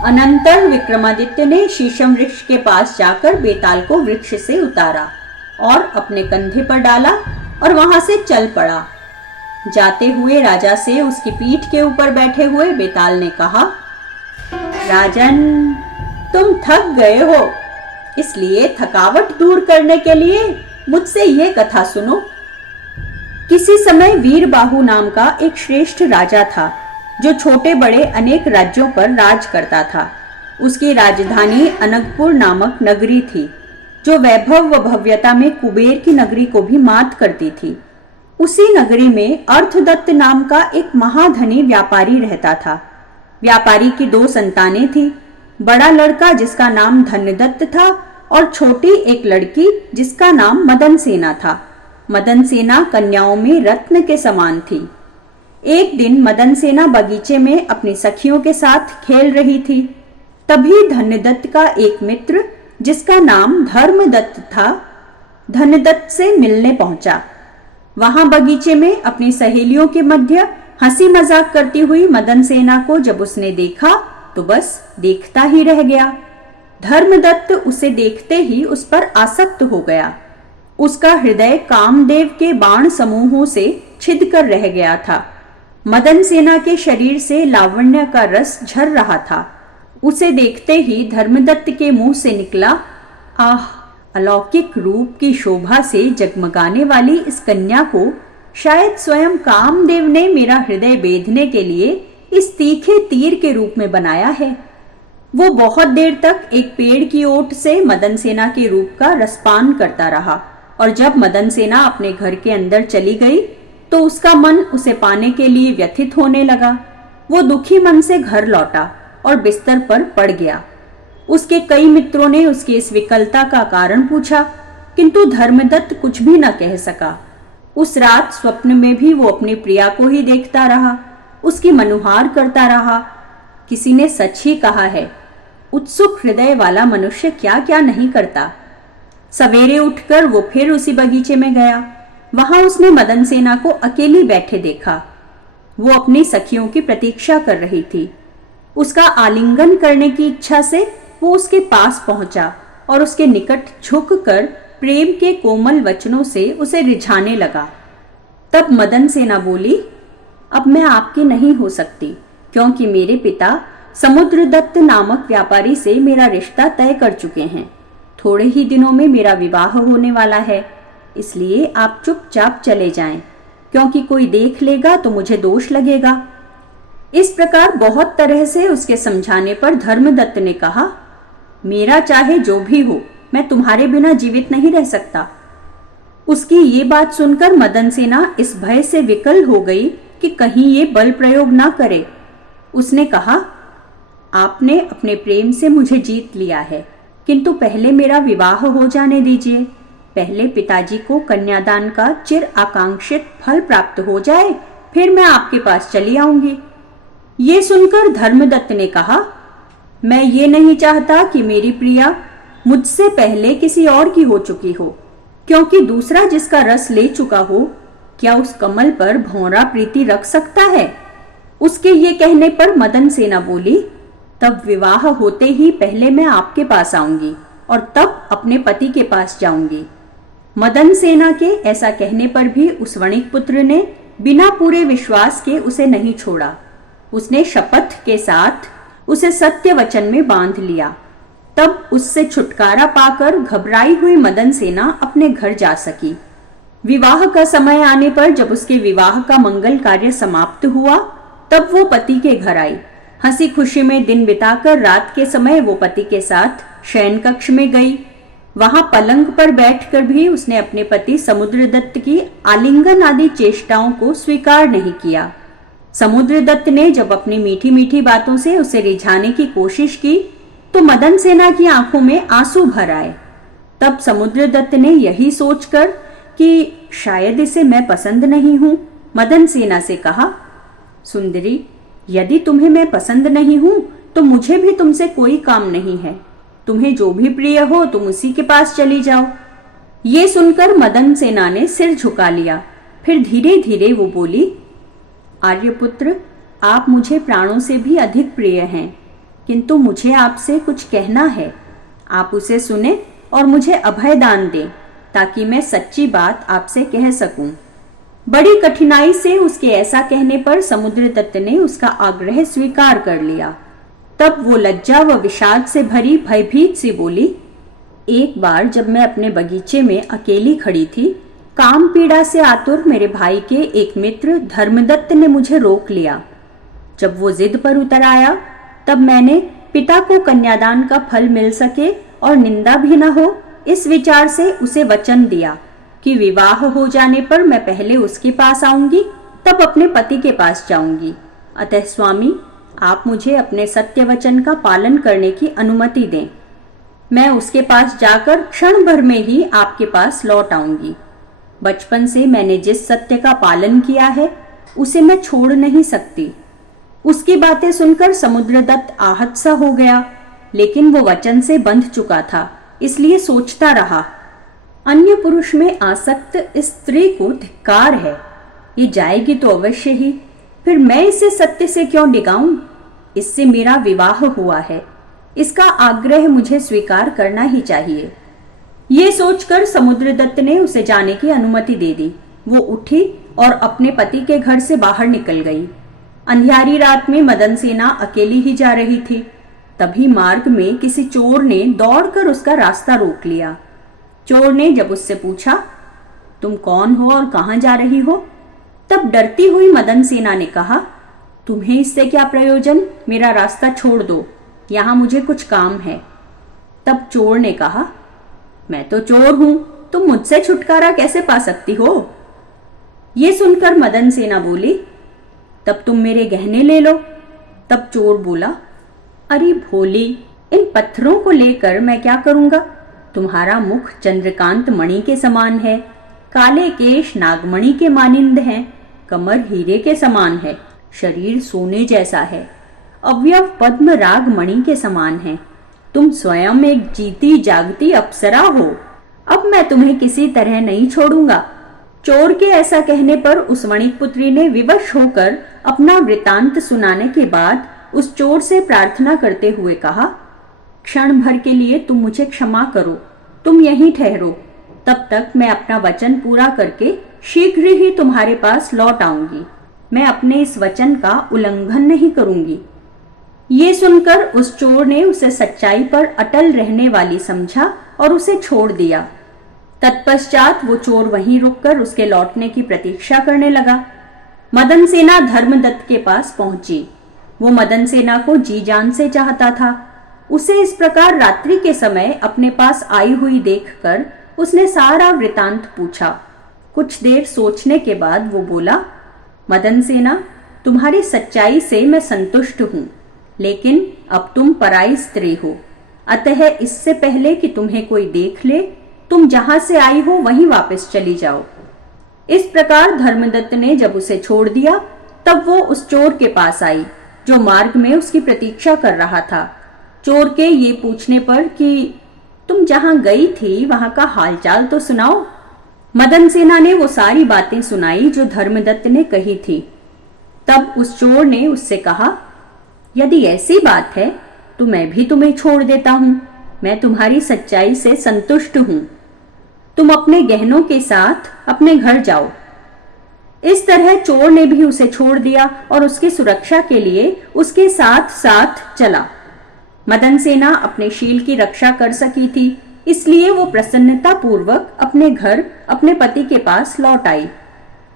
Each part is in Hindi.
अनंतर विक्रमादित्य ने शीशम वृक्ष के पास जाकर बेताल को वृक्ष से उतारा और अपने कंधे पर डाला और वहां से चल पड़ा। जाते हुए राजा से उसकी पीठ के ऊपर बैठे हुए बेताल ने कहा, राजन, तुम थक गए हो, इसलिए थकावट दूर करने के लिए मुझसे ये कथा सुनो। किसी समय वीरबाहु नाम का एक श्रेष्ठ राजा था जो छोटे बड़े अनेक राज्यों पर राज करता था। उसकी राजधानी अनगपुर नामक नगरी थी जो वैभव व भव्यता में कुबेर की नगरी को भी मात करती थी। उसी नगरी में अर्थदत्त नाम का एक महाधनी व्यापारी रहता था। व्यापारी की 2 संतानें थी, बड़ा लड़का जिसका नाम धनदत्त था और छोटी एक लड़की जिसका नाम मदन सेना था। मदन सेना कन्याओं में रत्न के समान थी। एक दिन मदन सेना बगीचे में अपनी सखियों के साथ खेल रही थी। तभी धनदत्त का एक मित्र जिसका नाम धर्मदत्त था, धनदत्त से मिलने पहुंचा। वहां बगीचे में अपनी सहेलियों के मध्य हंसी मजाक करती हुई मदन सेना को जब उसने देखा तो बस देखता ही रह गया। धर्मदत्त उसे देखते ही उस पर आसक्त हो गया। उसका हृदय कामदेव के बाण समूहों से छिद कर रह गया था। मदन सेना के शरीर से लावण्य का रस झर रहा था। उसे देखते ही धर्मदत्त के मुंह से निकला, आह, अलौकिक रूप की शोभा से जगमगाने वाली इस कन्या को शायद स्वयं कामदेव ने मेरा हृदय बेधने के लिए इस तीखे तीर के रूप में बनाया है। वो बहुत देर तक एक पेड़ की ओट से मदन सेना के रूप का रसपान करता रहा और जब मदन सेना अपने घर के अंदर चली गई तो उसका मन उसे पाने के लिए व्यथित होने लगा। वो दुखी मन से घर लौटा और बिस्तर पर पड़ गया। उसके कई मित्रों ने उसकी इस विकलता का कारण पूछा, किंतु धर्मदत्त कुछ भी न कह सका। उस रात स्वप्न में भी वो अपनी प्रिया को ही देखता रहा, उसकी मनुहार करता रहा। किसी ने सच ही कहा है, उत्सुक हृदय वाला मनुष्य क्या क्या नहीं करता। सवेरे उठकर वो फिर उसी बगीचे में गया। वहां उसने मदन सेना को अकेली बैठे देखा। वो अपनी सखियों की प्रतीक्षा कर रही थी। उसका आलिंगन करने की इच्छा से वो उसके पास पहुंचा और उसके निकट झुककर प्रेम के कोमल वचनों से उसे रिझाने लगा। तब मदन सेना बोली, अब मैं आपकी नहीं हो सकती, क्योंकि मेरे पिता समुद्रदत्त नामक व्यापारी से मेरा रिश्ता तय कर चुके हैं। थोड़े ही दिनों में मेरा विवाह होने वाला है, इसलिए आप चुपचाप चले जाएं, क्योंकि कोई देख लेगा तो मुझे दोष लगेगा। इस प्रकार बहुत तरह से उसके समझाने पर धर्मदत्त ने कहा, मेरा चाहे जो भी हो, मैं तुम्हारे बिना जीवित नहीं रह सकता। उसकी ये बात सुनकर मदन सेना इस भय से विकल हो गई कि कहीं ये बल प्रयोग ना करे। उसने कहा, आपने अपने प्रेम से मुझे जीत लिया है, किंतु पहले मेरा विवाह हो जाने दीजिए। पहले पिताजी को कन्यादान का चिर आकांक्षित फल प्राप्त हो जाए, फिर मैं आपके पास चली आऊंगी। ये सुनकर धर्मदत्त ने कहा, मैं ये नहीं चाहता कि मेरी प्रिया मुझसे पहले किसी और की हो चुकी हो, क्योंकि दूसरा जिसका रस ले चुका हो, क्या उस कमल पर भौरा प्रीति रख सकता है। उसके ये कहने पर मदन सेना बोली, तब विवाह होते ही पहले मैं आपके पास आऊंगी और तब अपने पति के पास जाऊंगी। मदन सेना के ऐसा कहने पर भी उस वणिक पुत्र ने बिना पूरे विश्वास के उसे नहीं छोड़ा। उसने शपथ के साथ उसे सत्य वचन में बांध लिया। तब उससे छुटकारा पाकर घबराई हुई मदन सेना अपने घर जा सकी। विवाह का समय आने पर जब उसके विवाह का मंगल कार्य समाप्त हुआ, तब वो पति के घर आई। हंसी खुशी में दिन बिताकर रात के समय वो पति के साथ शयन कक्ष में गई। वहां पलंग पर बैठकर भी उसने अपने पति समुद्रदत्त की आलिंगन आदि चेष्टाओं को स्वीकार नहीं किया। समुद्रदत्त ने जब अपनी मीठी मीठी बातों से उसे रिझाने की कोशिश की तो मदन सेना की आंखों में आंसू भर आए। तब समुद्रदत्त ने यही सोचकर कि शायद इसे मैं पसंद नहीं हूं, मदन सेना से कहा, सुंदरी, यदि तुम्हें मैं पसंद नहीं हूं तो मुझे भी तुमसे कोई काम नहीं है। तुम्हें जो भी प्रिय हो तुम उसी के पास चली जाओ। ये सुनकर मदन सेना ने सिर झुका लिया। फिर धीरे धीरे वो बोली, आर्यपुत्र, आप मुझे प्राणों से भी अधिक प्रिय हैं, किंतु मुझे आपसे कुछ कहना है। आप उसे सुने और मुझे अभय दान दें, ताकि मैं सच्ची बात आपसे कह सकूं। बड़ी कठिनाई से उसके ऐसा कहने पर समुद्रदत्त ने उसका आग्रह स्वीकार कर लिया। तब वो लज्जा व विषाद से भरी भयभीत सी बोली, एक बार जब मैं अपने बगीचे में अकेली खड़ी थी, काम पीड़ा से आतुर मेरे भाई के एक मित्र धर्मदत्त ने मुझे रोक लिया। जब वो जिद पर उतर आया, तब मैंने पिता को कन्यादान का फल मिल सके और निंदा भी न हो, इस विचार से उसे वचन दिया कि विवाह हो जाने पर मैं पहले उसके पास आऊंगी, तब अपने पति के पास जाऊंगी। अतः स्वामी, आप मुझे अपने सत्य वचन का पालन करने की अनुमति दें। मैं उसके पास जाकर क्षण भर में ही आपके पास लौट आऊंगी। बचपन से मैंने जिस सत्य का पालन किया है, उसे मैं छोड़ नहीं सकती। उसकी बातें सुनकर समुद्रदत्त आहत सा हो गया, लेकिन वो वचन से बंध चुका था, इसलिए सोचता रहा, अन्य पुरुष में आसक्त इस स्त्री को धिक्कार है। ये जाएगी तो अवश्य ही, फिर मैं इसे सत्य से क्यों डिगाऊं? इससे मेरा विवाह हुआ है, इसका आग्रह मुझे स्वीकार करना ही चाहिए। ये सोचकर समुद्रदत्त ने उसे जाने की अनुमति दे दी। वो उठी और अपने पति के घर से बाहर निकल गई। अंधियारी रात में मदन सेना अकेली ही जा रही थी। तभी मार्ग में किसी चोर ने दौड़कर उसका रास्ता रोक लिया। चोर ने जब उससे पूछा, तुम कौन हो और कहां जा रही हो? तब डरती हुई मदन सेना ने कहा, तुम्हें इससे क्या प्रयोजन, मेरा रास्ता छोड़ दो, यहां मुझे कुछ काम है। तब चोर ने कहा, मैं तो चोर हूं, तुम मुझसे छुटकारा कैसे पा सकती हो? ये सुनकर मदन सेना बोली, तब तुम मेरे गहने ले लो। तब चोर बोला, अरे भोली, इन पत्थरों को लेकर मैं क्या करूंगा? तुम्हारा मुख चंद्रकांत मणि के समान है, काले केश नागमणि के मानिंद हैं, कमर हीरे के समान है, शरीर सोने जैसा है, अवयव पद्म राग मणि के समान है। तुम स्वयं एक जीती जागती अप्सरा हो। अब मैं तुम्हें किसी तरह नहीं छोड़ूंगा। चोर के ऐसा कहने पर उस वणिक पुत्री ने विवश होकर अपना वृतांत सुनाने के बाद उस चोर से प्रार्थना करते हुए कहा, क्षण भर के लिए तुम मुझे क्षमा करो, तुम यहीं ठहरो, तब तक मैं अपना वचन पूरा करके शीघ्र ही तुम्हारे पास लौट आऊंगी। मैं अपने इस वचन का उल्लंघन नहीं करूंगी। ये सुनकर उस चोर ने उसे सच्चाई पर अटल रहने वाली समझा और उसे छोड़ दिया। तत्पश्चात वो चोर वहीं रुककर उसके लौटने की प्रतीक्षा करने लगा। मदन सेना धर्मदत्त के पास पहुंची। वो मदन सेना को जी जान से चाहता था। उसे इस प्रकार रात्रि के समय अपने पास आई हुई देखकर उसने सारा वृतांत पूछा। कुछ देर सोचने के बाद वो बोला, मदन सेना, तुम्हारी सच्चाई से मैं संतुष्ट हूं, लेकिन अब तुम पराई स्त्री हो, अतः इससे पहले कि तुम्हें कोई देख ले, तुम जहां से आई हो वहीं वापस चली जाओ। इस प्रकार धर्मदत्त ने जब उसे छोड़ दिया, तब वो उस चोर के पास आई जो मार्ग में उसकी प्रतीक्षा कर रहा था। चोर के ये पूछने पर कि तुम जहां गई थी वहां का हालचाल तो सुनाओ। मदन सेना ने वो सारी बातें सुनाई जो धर्मदत्त ने कही थी। तब उस चोर ने उससे कहा, यदि ऐसी बात है तो मैं भी तुम्हें छोड़ देता हूं। मैं तुम्हारी सच्चाई से संतुष्ट हूं। तुम अपने गहनों के साथ अपने घर जाओ। इस तरह चोर ने भी उसे छोड़ दिया और उसकी सुरक्षा के लिए उसके साथ साथ चला। मदन सेना अपने शील की रक्षा कर सकी थी, इसलिए वो प्रसन्नता पूर्वक अपने घर अपने पति के पास लौट आई।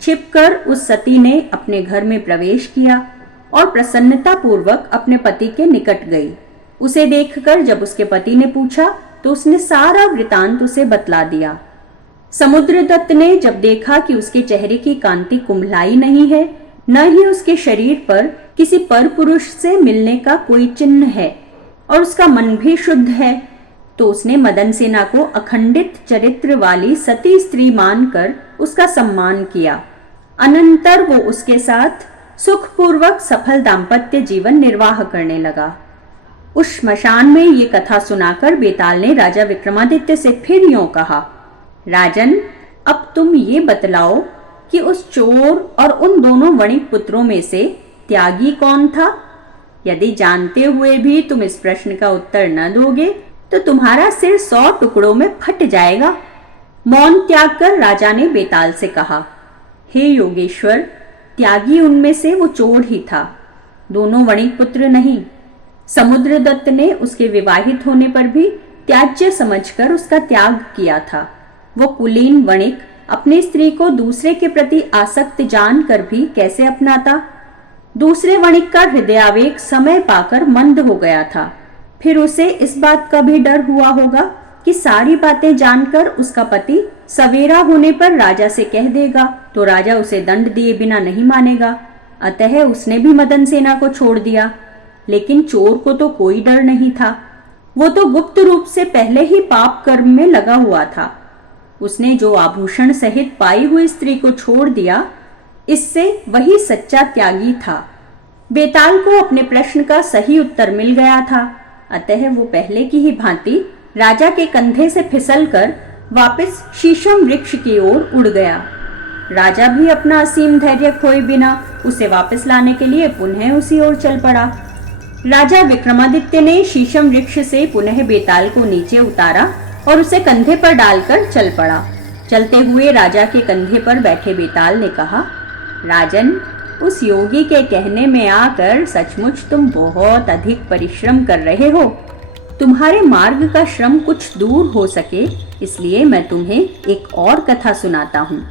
छिपकर उस सती ने अपने घर में प्रवेश किया और प्रसन्नता पूर्वक अपने पति के निकट गई। उसे देखकर जब उसके पति ने पूछा तो उसने सारा वृतांत उसे बतला दिया। समुद्रदत्त ने जब देखा कि उसके चेहरे की कांति कुम्हलाई नहीं है, न ही उसके शरीर पर किसी पर पुरुष से मिलने का कोई चिन्ह है और उसका मन भी शुद्ध है, तो उसने मदन सेना को अखंडित चरित्र वाली सती स्त्री मानकर उसका सम्मान किया। अनंतर वो उसके साथ सुखपूर्वक सफल दाम्पत्य जीवन निर्वाह करने लगा। उस श्मशान में ये कथा सुनाकर बेताल ने राजा विक्रमादित्य से फिर यूं कहा, राजन, अब तुम ये बतलाओ कि उस चोर और उन दोनों वणिक पुत्रों में से त्यागी कौन था? यदि जानते हुए भी तुम इस प्रश्न का उत्तर न दोगे तो तुम्हारा सिर 100 टुकड़ों में फट जाएगा। मौन त्याग कर राजा ने बेताल से कहा, हे योगेश्वर, त्यागी उनमें से वो चोर ही था, दोनों वणिक पुत्र नहीं। समुद्रदत्त ने उसके विवाहित होने पर भी त्याज्य समझकर उसका त्याग किया था। वो कुलीन वणिक अपनी स्त्री को दूसरे के प्रति आसक्त जानकर भी कैसे अपनाता? दूसरे वणिक का हृदयावेग समय पाकर मंद हो गया था। फिर उसे इस बात का भी डर हुआ होगा कि सारी बातें जानकर उसका पति सवेरा होने पर राजा से कह देगा तो राजा उसे दंड दिए बिना नहीं मानेगा। अतः उसने भी मदन सेना को छोड़ दिया। लेकिन चोर को तो कोई डर नहीं था। वो तो गुप्त रूप से पहले ही पाप कर्म में लगा हुआ था। उसने जो आभूषण सहित पाई हुई स्त्री को छोड़ दिया, इससे वही सच्चा त्यागी था। बेताल को अपने प्रश्न का सही उत्तर मिल गया था। अतः वो पहले की ही भांति राजा के कंधे से फिसलकर वापस शीशम वृक्ष की ओर उड़ गया। राजा भी अपना असीम धैर्य खोए बिना उसे वापस लाने के लिए पुनः उसी ओर चल पड़ा। राजा विक्रमादित्य ने शीशम वृक्ष से पुनः बेताल को नीचे उतारा और उसे कंधे पर डालकर चल पड़ा। चलते हुए राजा के कंधे पर बैठे बेताल ने कहा, राजन, उस योगी के कहने में आकर सचमुच तुम बहुत अधिक परिश्रम कर रहे हो। तुम्हारे मार्ग का श्रम कुछ दूर हो सके इसलिए मैं तुम्हें एक और कथा सुनाता हूँ।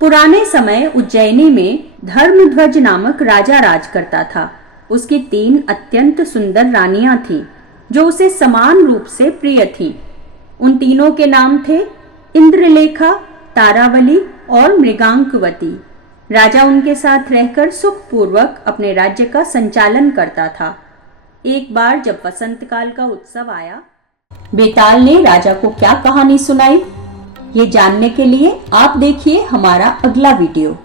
पुराने समय उज्जैनी में धर्मध्वज नामक राजा राज करता था। उसकी 3 अत्यंत सुंदर रानियां थीं, जो उसे समान रूप से प्रिय थीं। उन तीनों के नाम थे इंद्रलेखा, तारावली और मृगांकवती। राजा उनके साथ रहकर सुखपूर्वक अपने राज्य का संचालन करता था। एक बार जब वसंत काल का उत्सव आया, बेताल ने राजा को क्या कहानी सुनाई, ये जानने के लिए आप देखिए हमारा अगला वीडियो।